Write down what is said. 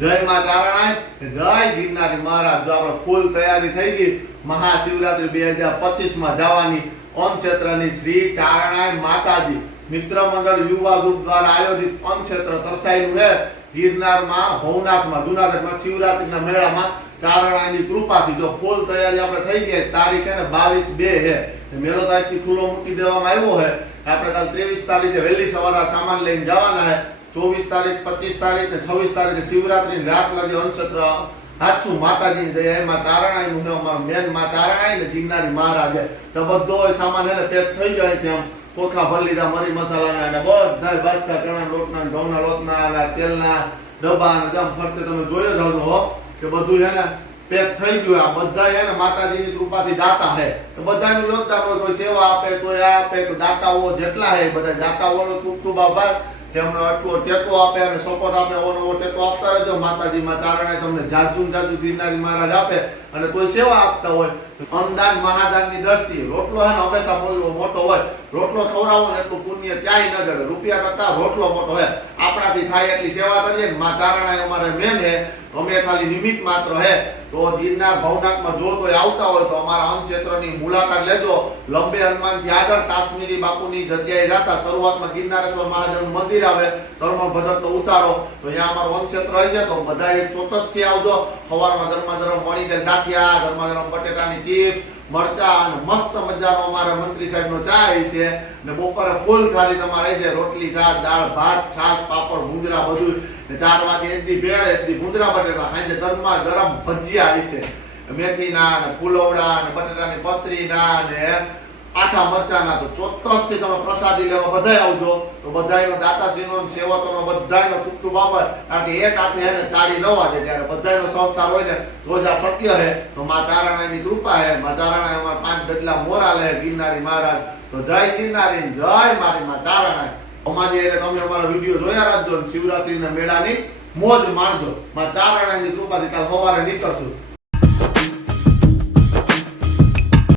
જય મા તારણાય, જય ગિરનારી મહારાજ। જો આપણે ફૂલ તૈયારી થઈ ગઈ મહાશિવરાત્રી 2025 માં જવાની ઓન ક્ષેત્રની શ્રી ચારણાય માતાજી મિત્ર મંડળ યુવા ગ્રુપ દ્વારા આયોજિત ઓન ક્ષેત્ર તરસાઈનું છે ગિરનારમાં ભવનાથમાં જૂનાગઢમાં શિવરાત્રીના મેળામાં ચારણાયની કૃપાથી જો ફૂલ તૈયારી આપણે થઈ ગઈ। તારીખ છે ને 22/2 છે, મેળો તો આજથી ખુલ્લો મૂકી દેવામાં આવ્યો છે। આપણે કાલ 23 તારીખે વહેલી સવારે સામાન લઈને જવાના છે। 24 તારીખ 25 તારીખ ને 26 તારીખે શિવરાત્રીની રાત લાગે અનક્ષેત્ર હાચું માતાજીની દયા માં તારણાયનું છે અમાર મેન માં તારણાય ને ગિરનારી મહારાજ તો બધો સામાન એને પેક થઈ જાય છે। આમ ચોખા ભરી લીધા, મરી મસાલાના અને બધા બાદકા ચણા લોટના ઘઉંના લોટના અને તેલના ડબ્બા અને જમ ફરતે તમે જોયો જ હશો કે બધું એને પેક થઈ ગયું। આ બધા એને માતાજીની કૃપાથી દાતા છે તો બધાનું યોગદાન હોય, કોઈ સેવા આપે, કોઈ આપે, તો દાતાઓ જેટલા છે બધા દાતાઓનો ખૂબ ખૂબ આભાર જેમનો આટલો ટેકો આપે અને સપોર્ટ આપે। ઓનો ટેકો આપતા રહેજો। માતાજીમાં ચારણાય તમને જાજુ ગિરનારી મહારાજ આપે અને કોઈ સેવા આપતા હોય તો અન્નદાન મહાદાનની દ્રષ્ટિએ રોટલો છે ને હંમેશા મોટો હોય, રોટલો ખવડાવો ને એટલું પુણ્ય ક્યાંય ન જડે, રૂપિયા કરતા રોટલો મોટો હોય। આપણાથી થાય એટલી સેવા કરીએ। માં ચારણાય અમારે મેન છે, અમે ખાલી નિમિત્ત માત્ર હે। તો ગિરનાર ભવનાથમાં જો કોઈ આવતા હોય તો અમારા અન્ન ક્ષેત્રની મુલાકાત લેજો। લંબે હનુમાનથી આગળ કાશ્મીરી બાપુની જગ્યાએ જતા શરૂઆતમાં ગિરનારેશ્વર મહાદેવનું મંદિર આવે, ધર્મ ભગતનો ઉતારો, તો અહીંયા અમારું અન્ન ક્ષેત્ર હશે તો બધા ચોક્કસથી આવજો। સવારમાં ગરમા ગરમ મળી જાય ગાંઠિયા, ગરમા ગરમ બટેટાની ચિપ્સ, મરચા અને મસ્ત મજાનો અમારા મંત્રી સાહેબનો ચા છે ને બપોરે ફૂલ થાળી તમારે છે, રોટલી શાક દાળ ભાત છાશ પાપડ ભૂંગરા બધું ને 4 વાગે એકદી ભેળ એકદી ભૂંગરા બટેટા, સાંજે ગરમા ગરમ ભજીયા છે, મેથીના ને ફૂલવડા ને બટેટાની પતરીના ને આખા મરચાના। તો ચોક્કસથી તમે પ્રસાદી લેવા બધાય આવજો। તો બધાયનો દાતાશ્રીનો સેવકોનો બધાયનો ખૂબ ખૂબ આભાર, કારણ કે એક હાથે હે ને તાળી ન વાગે ત્યારે બધાયનો સહકાર હોય ને તો જ આ શક્ય છે। તો માં તારણાયની કૃપા છે। માં તારણાય અમારા 5 ડડલા મોરા લે ગિરનારી મહારાજ। તો જય ગિરનારી, જય મારી માં તારણાય। અમારી એટલે તમે અમારા વિડીયો જોયા રાખજો, શિવરાત્રીના મેળાની મોજ માણજો। માં ચારણાયની કૃપાથી કાલ સવારે નીકળશું।